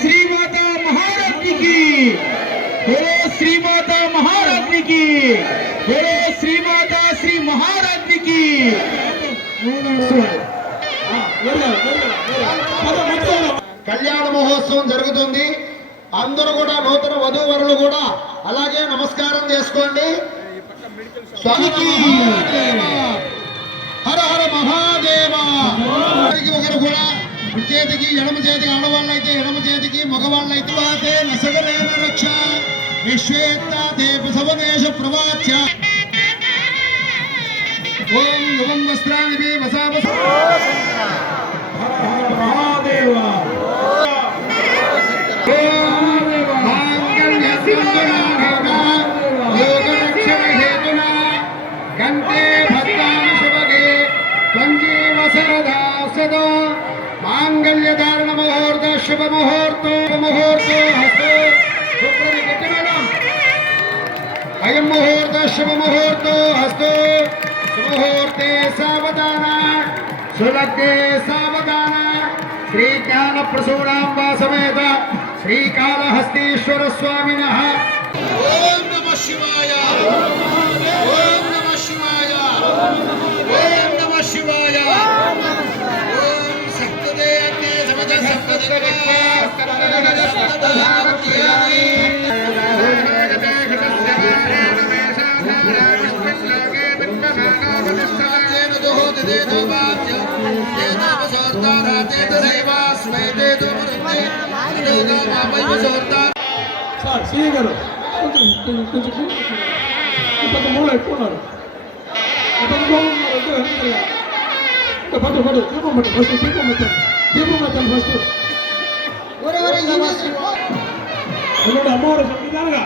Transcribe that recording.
శ్రీమాతా మహారాజ్నికి శ్రీమాతా మహారాజ్నికి శ్రీమాతా శ్రీ మహారాజ్నికి కళ్యాణ మహోత్సవం జరుగుతుంది. అందరూ కూడా నూతన వధూవరులు కూడా అలాగే నమస్కారం చేసుకోండి. స్వామికి హర హర మహాదేవ. ఒకరు కూడా కుడి చేతికి ఎడమ చేతికి ఆడవాళ్ళు అయితే ఎడమ చేతికి మగవాళ్ళు అయితే నసగలేన రక్ష విశ్వేత్తే ప్రసవదేశ ప్రవాచ్య ఓం యువం వస్త్రాని వసావస మహాదేవ కంటే భద్రాని శుభగే త్వంజీవ సరదా సదా మాంగళ్యధారణ ముహూర్త శుభ ముహూర్తో హస్తో మేడం అయం ముహూర్త శుభ ముహూర్తో హస్తో సుముహూర్తే సావధాన సులగ్నే సావధాన శ్రీ జ్ఞాన ప్రసూనాంబా సమేత శ్రీకాళహస్తీశ్వర స్వామినః. ఓం నమః శివాయ. ఓం నమః శివాయ. ఓం నమః శివాయ. ఓం సప్తదేవతే సమద సప్తదేవతే సార్ సీఏ గారు కొంచెం పెద్ద మూల ఎక్కువ ఉన్నారు. పెద్ద మూల పట్టు పట్టు దీపం పట్టు ఫస్ట్ దీపం పెట్టాను ఫస్ట్ అమ్మవారు విధాలుగా